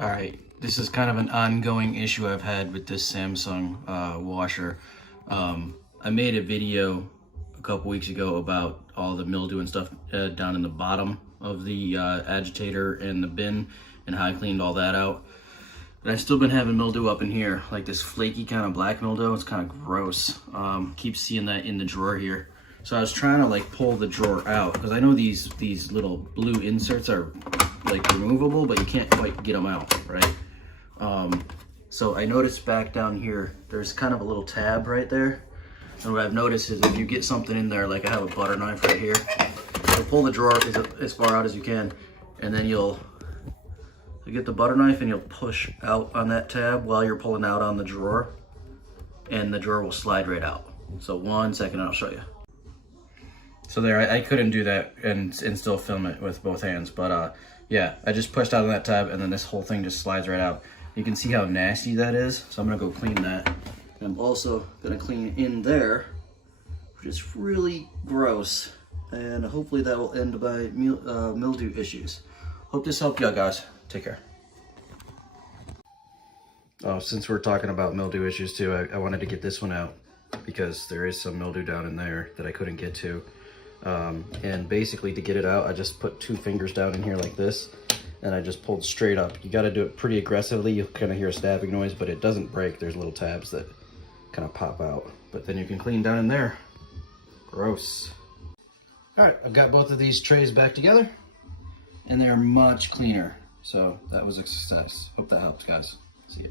All right, this is kind of an ongoing issue I've had with this Samsung washer. I made a video a couple weeks ago about all the mildew and stuff down in the bottom of the agitator and the bin and how I cleaned all that out. And I've still been having mildew up in here, like this flaky kind of black mildew. It's kind of gross. Keep seeing that in the drawer here. So I was trying to like pull the drawer out because I know these little blue inserts are like removable, but you can't quite get them out, right? So I noticed back down here, there's kind of a little tab right there. And what I've noticed is if you get something in there, like I have a butter knife right here, you'll pull the drawer as far out as you can, and then you'll get the butter knife and you'll push out on that tab while you're pulling out on the drawer, and the drawer will slide right out. So 1 second, I'll show you. So there, I couldn't do that and still film it with both hands, but yeah, I just pushed out on that tab and then this whole thing just slides right out. You can see how nasty that is, so I'm gonna go clean that. And I'm also gonna clean in there, which is really gross, and hopefully that will end my mildew issues. Hope this helped you out, guys. Take care. Oh, since we're talking about mildew issues too, I wanted to get this one out because there is some mildew down in there that I couldn't get to. And basically to get it out, I just put 2 fingers down in here like this, and I just pulled straight up. You got to do it pretty aggressively. You'll kind of hear a stabbing noise, but it doesn't break. There's little tabs that kind of pop out, but then you can clean down in there. Gross. All right, I've got both of these trays back together, and they're much cleaner. So that was a success. Hope that helped, guys. See ya.